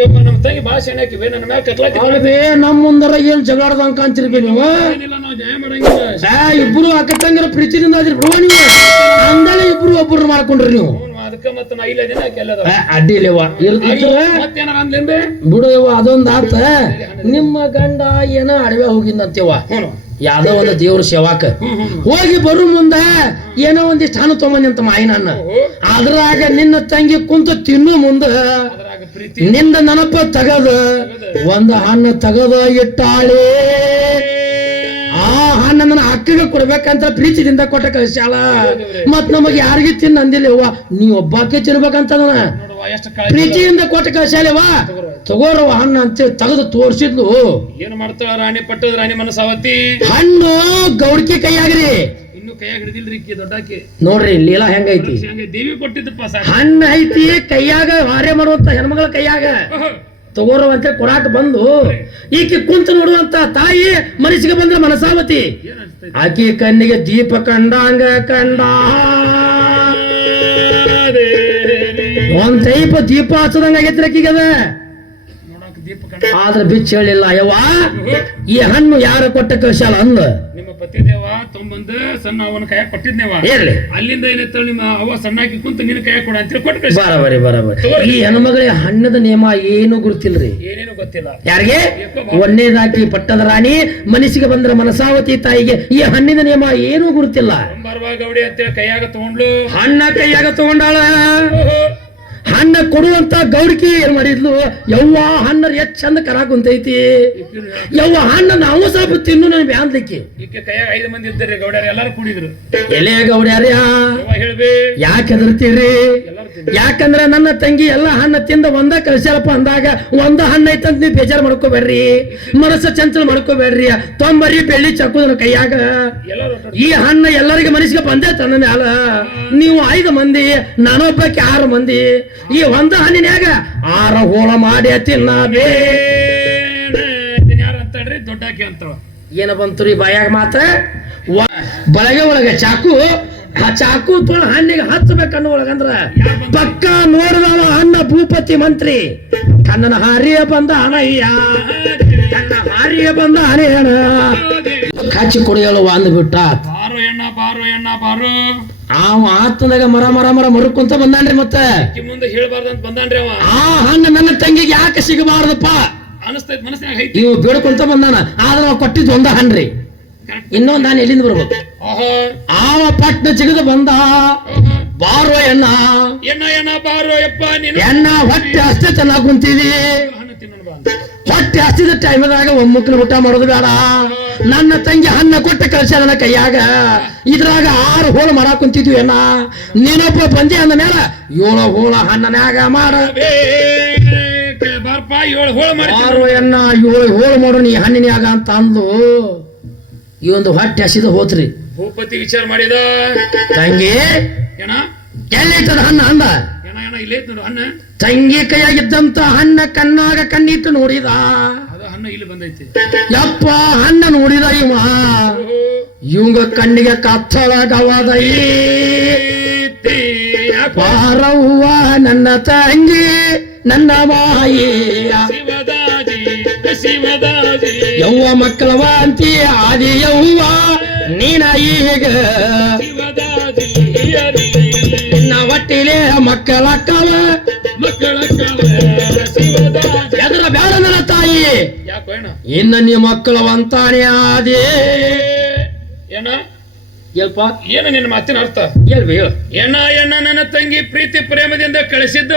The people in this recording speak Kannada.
ಯವ್ವ ನಮ್ಮ ತಂಗಿ ಭಾಳ ಶಾಣೆ ಹಾಕಿವೆ ನನ್ನ ಮ್ಯಾಲ ಕಟ್ಲಾಕಿ ಅಲ್ವೇ ನಮ್ಮ ಮುಂದರ ಏನ್ ಜಗಳಾಡ್ದಂಗ ಕಾಣ್ತಿರ್ಬಿ ನೀವು ಏನಿಲ್ಲ ನಾವು ನ್ಯಾಯ ಮಾಡಂಗಿಲ್ಲ ಇಬ್ರು ಅಕ್ಕ ತಂಗಿರ ಪ್ರೀತಿಯಿಂದ ಅದ್ರಿ ಬಿಡುವ ನೀವು ಅಂದಲೇ ಇಬ್ರು ಒಬ್ಬರು ಮಾಡ್ಕೊಂಡ್ರಿ ನೀವು ಅದಕ್ಕೆ ಮತ್ತೆ ನಾ ಇಲ್ಲ ದಿನ ಕೆಲ್ಲದ ಅಡ್ಡಿ ಇಲ್ಲವ ಮತ್ತೇನಾರ ಅಂದ್ಲೇನ್ಬೆ ಬಿಡುವ ಅದೊಂದ್ ಆತ ನಿಮ್ಮ ಗಂಡ ಏನ ಅಡವೆ ಹೋಗಿಂದಂತೇವ ಯಾವ್ದೋ ಒಂದು ದೇವ್ರ ಸೇವಾಕ ಹೋಗಿ ಬರು ಮುಂದ ಏನೋ ಒಂದಿಷ್ಟು ಹಣ್ಣು ತೊಗೊಂಬಂದಿ ಅಂತ ಮಾಯಿನ ಹಣ್ಣ ಅದ್ರಾಗ ನಿನ್ನ ತಂಗಿ ಕುಂತ ತಿನ್ನು ಮುಂದ ನಿಂದ ನೆನಪ ತಗದ ಒಂದ ಹಣ್ಣು ತಗದ ಇಟ್ಟಾಳೆ ಆ ಹಣ್ಣು ನನ್ನ ಅಕ್ಕಗೆ ಕೊಡ್ಬೇಕಂತ ಪ್ರೀತಿದಿಂದ ಕೊಟ್ಟ ಕಳ್ಸ್ಯಾಳ ಮತ್ ನಮಗ್ ಯಾರಿಗೆ ತಿನ್ನ ಅಂದಿಲ್ಲ ಅವ್ವ ನೀ ಒಬ್ಬಾಕೆ ತಿನ್ಬೇಕಂತ ಪ್ರೀತಿಯಿಂದ ಕೊಟ್ಟ ಕಳ್ಸ್ಯಾಳವ ತಗೋರವ ಹಣ್ಣು ಅಂತ ತೆಗೆದು ತೋರ್ಸಿದ್ಲು ಏನ್ ಮಾಡ್ತಾಳ ರಾಣಿ ಪಟ್ಟದ ರಾಣಿ ಮನಸಾವತಿ ಹಣ್ಣು ಗೌಡ್ಕಿ ಕೈಯಾಗ್ರಿ ಇನ್ನು ಕೈಯಾಗ ಹಿಡಿದಿಲ್ರಿ ದೊಡ್ಡಾಕಿ ನೋಡ್ರಿ ಲೀಲಾ ಹೆಂಗೈತಿ ದೇವಿ ಕೊಟ್ಟಿದ್ದಪ್ಪ ಹಣ್ಣು ಐತಿ ಕೈಯಾಗ ವಾರೆ ಮಾಡುವಂತ ಹೆಣ್ಮಗಳ ಕೈಯಾಗ ತಗೋರವಂತೆ ಕೊಡಾಟ ಬಂದು ಈಕಿ ಕುಂತ ನೋಡುವಂತ ತಾಯಿ ಮನಸ್ಸಿಗೆ ಬಂದ್ರೆ ಮನಸಾವತಿ ಆಕಿ ಕಣ್ಣಿಗೆ ದೀಪ ಕಂಡಂಗ ಕಂಡ ಒಂದ್ ಟೈಪ್ ದೀಪ ಹಚ್ಚದಂಗ ಆಗೈತ್ರಿ ಆಕಿಗದ ಆದ್ರ ಬಿಚ್ಚ ಹೇಳಿಲ್ಲ ಯವ್ವ ಈ ಹಣ್ಣು ಯಾರ ಕೊಟ್ಟ ಕಳ್ಸ್ಯಾಳ ಅಂದ ನಿಮ್ಮ ಪತಿ ದೇವ ತೊಂಬಂದು ಸಣ್ಣ ಅವನ ಕೈಯಾಗ ಕೊಟ್ಟಿದ್ನೇವ ಹೇಳಿ ಅಲ್ಲಿಂದ ಏನೈತ ನಿಮ್ಮ ಅವ್ವ ಸಣ್ಣಾಕಿ ಕುಂತ ನಿನ್ನ ಕೈಯಾಗ ಕೊಡ ಅಂತ ಕೊಟ್ಟು ಬರಬರಿ ಈ ಹೆಣ್ಮಗಳಿಗೆ ಹಣ್ಣದ ನಿಯಮ ಏನು ಗುರುತಿಲ್ರಿ ಏನೇನು ಗೊತ್ತಿಲ್ಲ ಯಾರಿಗೆ ಒಂದೇದಾಕಿ ಪಟ್ಟದ ರಾಣಿ ಮನಸ್ಸಿಗೆ ಬಂದ್ರ ಮನಸಾವತಿ ತಾಯಿಗೆ ಈ ಹಣ್ಣಿನ ನಿಯಮ ಏನು ಗುರುತಿಲ್ಲ ಗೌಡಿ ಅಂತೇಳಿ ಕೈಯಾಗ ತಗೊಂಡ್ಲು ಹಣ್ಣ ಕೈಯಾಗ ತಗೊಂಡಾಳ ಹಣ್ಣ ಕೊಡುವಂತ ಗೌಡಿಕಿ ಏನ್ ಮಾಡಿದ್ಲು ಯವ್ವ ಹಣ್ಣ ಎಷ್ಟ್ ಚಂದ ಕರ ಕುಂತೈತಿ ಯವ್ವ ಹಣ್ಣ ನಾವು ಸ್ವಲ್ಪ ತಿನ್ನು ನನ್ ಬ್ಯಾಂದ್ಲಿಕ್ಕೆ ಕೈಯಾಗ 5 ಮಂದಿ ಇದ್ದಾರೆ ಗೌಡ್ಯಾರ ಎಲ್ಲಾರು ಕೂಡಿದ್ರು ಎಲೆ ಗೌಡ್ಯಾರ ಯಾಕೆ ಹೆದರ್ತೀರಿ ಯಾಕಂದ್ರ ನನ್ನ ತಂಗಿ ಎಲ್ಲಾ ಹಣ್ಣ ತಿಂದ ಒಂದ ಕಳ್ಸ್ಯಾರಪ್ಪ ಅಂದಾಗ ಒಂದ ಹಣ್ಣ ಐತಂತ ನೀವು ಬೇಜಾರ್ ಮಾಡ್ಕೋಬೇಡ್ರಿ ಮನಸ್ಸು ಚಂಚಲ ಮಾಡ್ಕೋಬೇಡ್ರಿ ತೊಂಬರಿ ಬೆಳ್ಳಿ ಚಕ್ಕುದನ ಕೈಯಾಗ ಈ ಹಣ್ಣ ಎಲ್ಲರಿಗೆ ಮನಸ್ಸಿಗೆ ಬಂದೇ ತಂದ ಮ್ಯಾಲ ನೀವು 5 ಮಂದಿ ನಾನೊಬ್ಬಕ್ಕೆ 6 ಮಂದಿ ಈ ಒಂದ ಹಣ್ಣಿನ್ಯಾಗ 6 ಹೋಳ ಮಾಡಿ ತಿನ್ನಬೇ ಯಾರಂತಾಡ್ರಿ ದೊಡ್ಡಾಕಿ ಅಂತವ ಏನ ಬಂತು ಬಾಯಾಗ ಮಾತ್ರ ಒಳಗೆ ಚಾಕು ಆ ಚಾಕು ತೊಗೊಂಡು ಹಣ್ಣಿಗೆ ಹಚ್ಚಬೇಕನ್ನೋ ಒಳಗಂದ್ರ ಪಕ್ಕ ನೋಡಿದವ ಹಣ್ಣ ಭೂಪತಿ ಮಂತ್ರಿ ಕಣ್ಣನ ಹಾರಿಯ ಬಂದ ಹಣಯ್ಯ ಕಣ್ಣ ಹಾರಿಯ ಬಂದ ಹಣೆಯಣ ಕಚ್ಚಿ ಕುಡಿಯಲು ಅಂದ್ಬಿಟ್ಟ ಬಾರೋ ಎಣ್ಣ ಬಾರೋ ಅವ ಆತನಾಗ ಮರ ಮರುಕೊಂತ ಬಂದಾನ್ರಿ ಮತ್ತೆ ಮುಂದೆ ಹೇಳ್ಬಾರ್ದಂತ ಬಂದಾನ್ರಿ ಅವ ಆ ಹಣ್ಣು ನನ್ನ ತಂಗಿಗೆ ಯಾಕೆ ಸಿಗಬಾರ್ದಪ್ಪ ಅನಸ್ತೈತ್ ಮನಸ್ಸಿನಾಗ ಐತಿ ಇವ್ ಬೇಡ್ಕೊಂತ ಬಂದಾನ ಆದ್ರೆ ನಾವು ಕೊಟ್ಟಿದ್ದು ಒಂದ ಹಣ್ಣ್ರಿ ಇನ್ನೊಂದ್ ನಾನು ಎಲ್ಲಿಂದ ಬರ್ಬೇಕು ಆವ ಪಟ್ನ ಜಿಗದ ಬಂದ ಬಾರೋ ಎಣ್ಣ ಬಾರೋ ಯಪ್ಪ ಎಣ್ಣ ಹೊಟ್ಟೆ ಅಷ್ಟೇ ಚೆನ್ನಾಗ್ ಕುಂತೀವಿ ಹೊಟ್ಟೆ ಹಚ್ಚಿದ ಟೈಮದಾಗ ಒಮ್ಮಕ್ಕಳು ಊಟ ಮಾಡೋದು ಬೇಡ ನನ್ನ ತಂಗಿ ಹಣ್ಣ ಕೊಟ್ಟ ಕಳ್ಸ್ಯಾಳ ನನ್ನ ಕೈಯಾಗ ಇದ್ರಾಗ 6 ಹೋಳ ಮರ ಕುಂತಿದ್ವಿ ಅಣ್ಣ ನೀನೊಬ್ಬ ಬಂದಿ ಅಂದ ಮೇಲೆ 7 ಹೋಳ ಹಣ್ಣನ್ಯಾಗ ಮಾಡ ಬಾರೋ ಎಣ್ಣ 7 ಹೋಳ ಮಾಡು ನೀ ಹಣ್ಣಿನ್ಯಾಗ ಅಂತ ಅಂದ್ಲು ಈ ಒಂದು ಹೊಟ್ಟೆ ಹಸಿದ ಹೋತ್ರಿ ಭೂಪತಿ ವಿಚಾರ ಮಾಡಿದ ತಂಗಿ ಎಲ್ಲೈತದ ಹಣ್ಣ ಅಂದ ಇಲ್ಲೇ ನೋಡು ಹಣ್ಣ ತಂಗಿ ಕೈಯಾಗಿದ್ದಂತ ಹಣ್ಣ ಕಣ್ಣಾಗ ಕಣ್ಣಿಟ್ಟು ನೋಡಿದ ಹಣ್ಣು ಇಲ್ಲಿ ಬಂದೈತಿ ಯಪ್ಪ ಹಣ್ಣ ನೋಡಿದ ಇವಂಗ ಕಣ್ಣಿಗೆ ಕತ್ತಳಗವಾದ ಪಾರವ್ವ ನನ್ನ ತಂಗಿ ನನ್ನ ಮಾಯಿ ಯವ್ವ ಮಕ್ಕಳವ ಅಂತಿ ಆದಿ ಯವ್ವ ನೀನ ಈಗ ನಿನ್ನ ಒಟ್ಟಿಲೆ ಮಕ್ಕಳ ಕಾಲ ಎದರ ಬೇಡ ನನ್ನ ತಾಯಿ ಇನ್ನ ನೀ ಮಕ್ಕಳವಂತಾನೆ ಆದಿ ಏನು ನಿನ್ನ ಮಾತಿನ ಅರ್ಥ ಹೇಳ್ಬಿ ಎಣ್ಣ ನನ್ನ ತಂಗಿ ಪ್ರೀತಿ ಪ್ರೇಮದಿಂದ ಕಳಿಸಿದ್ದ